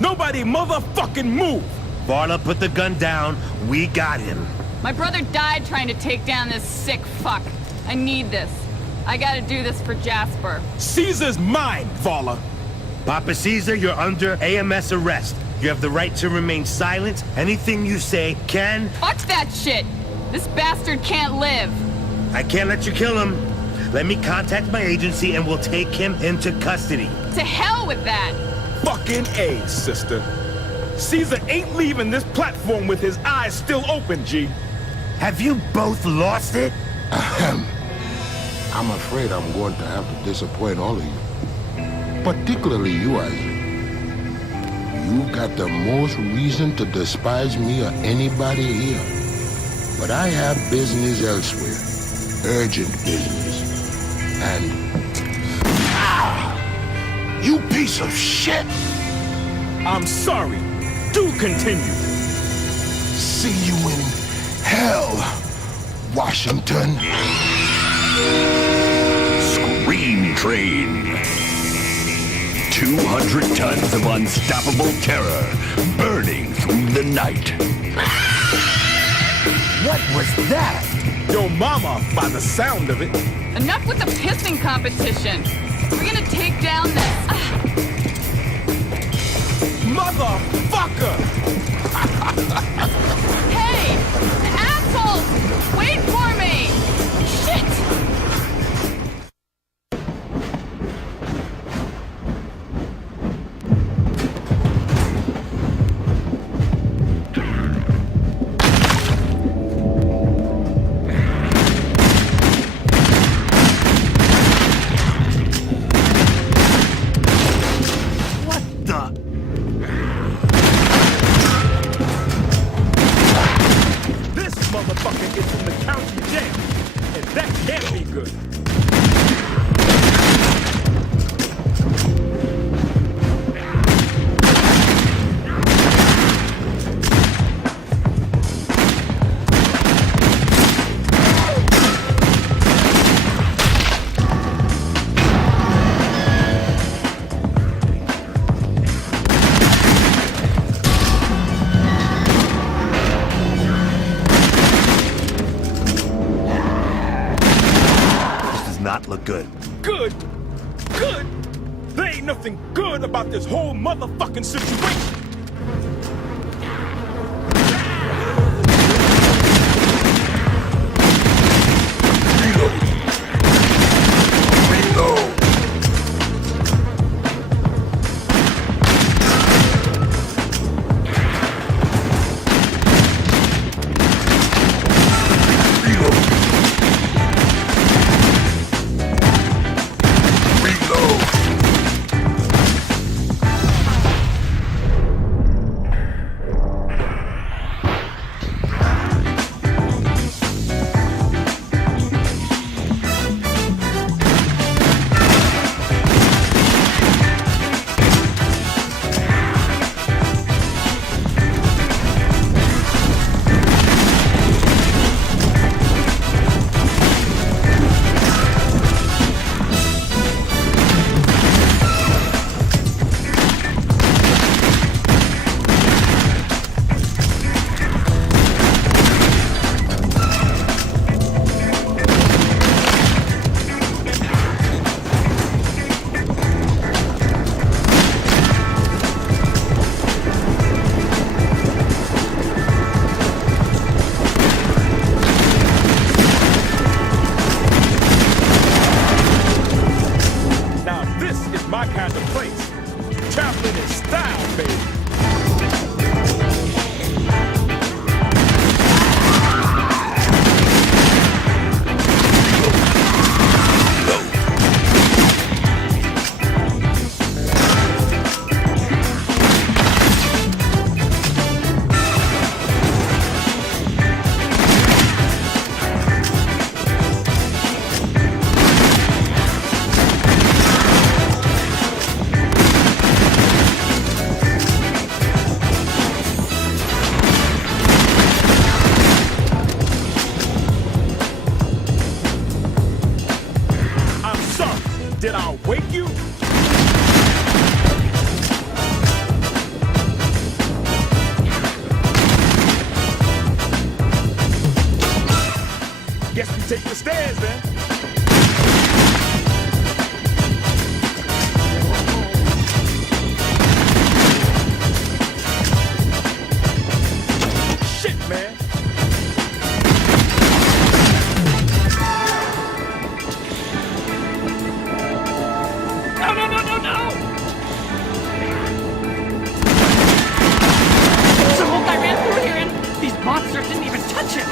Nobody motherfucking move! Varla, put the gun down. We got him. My brother died trying to take down this sick fuck. I need this. I gotta do this for Jasper. Caesar's mine, Varla. Papa Caesar, you're under AMS arrest. You have the right to remain silent. Anything you say can... Fuck that shit! This bastard can't live! I can't let you kill him. Let me contact my agency and we'll take him into custody. To hell with that! Fucking A, sister. Caesar ain't leaving this platform with his eyes still open, G. Have you both lost it? Ahem. I'm afraid I'm going to have to disappoint all of you. Particularly you, Isaac. You've got the most reason to despise me or anybody here. But I have business elsewhere. Urgent business. And... You piece of shit! I'm sorry. Do continue. See you in hell, Washington. Scream Train. 200 tons of unstoppable terror burning through the night. What was that? Yo mama, by the sound of it. Enough with the pissing competition. We're gonna take down this... Motherfucker! Hey! Assholes! Wait for me! Shit! Look good. Good? Good? There ain't nothing good about this whole motherfucking situation. Did I wake you? Guess we take the stairs then. Shit, man. No, no, no, no, no! The whole guy ran through here and these monsters didn't even touch him!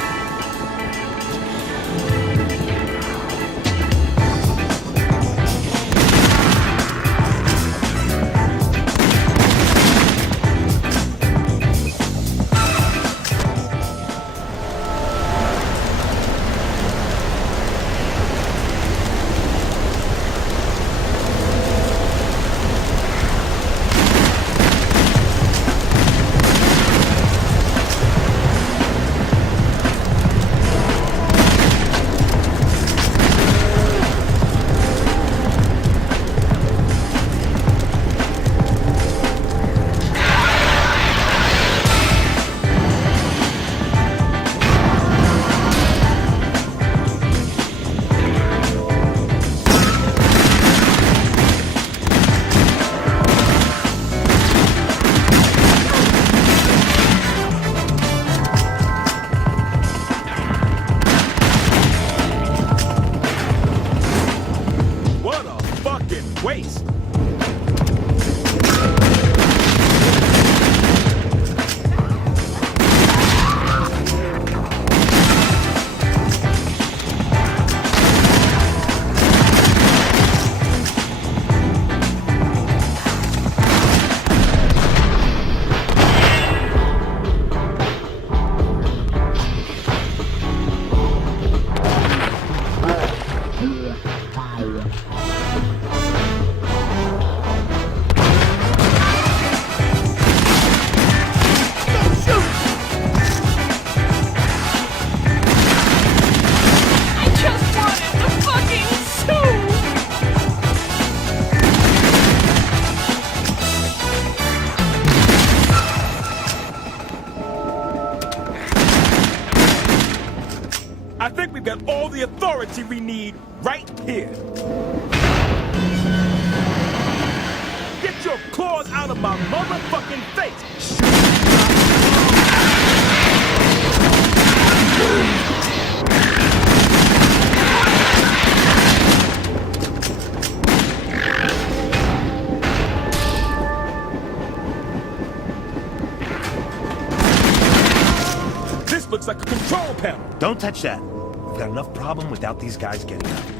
What a fucking waste. I just wanted to fucking sue! I think we've got all the authority we need right here. Get your claws out of my motherfucking face! This looks like a control panel. Don't touch that. We've got enough problem without these guys getting out.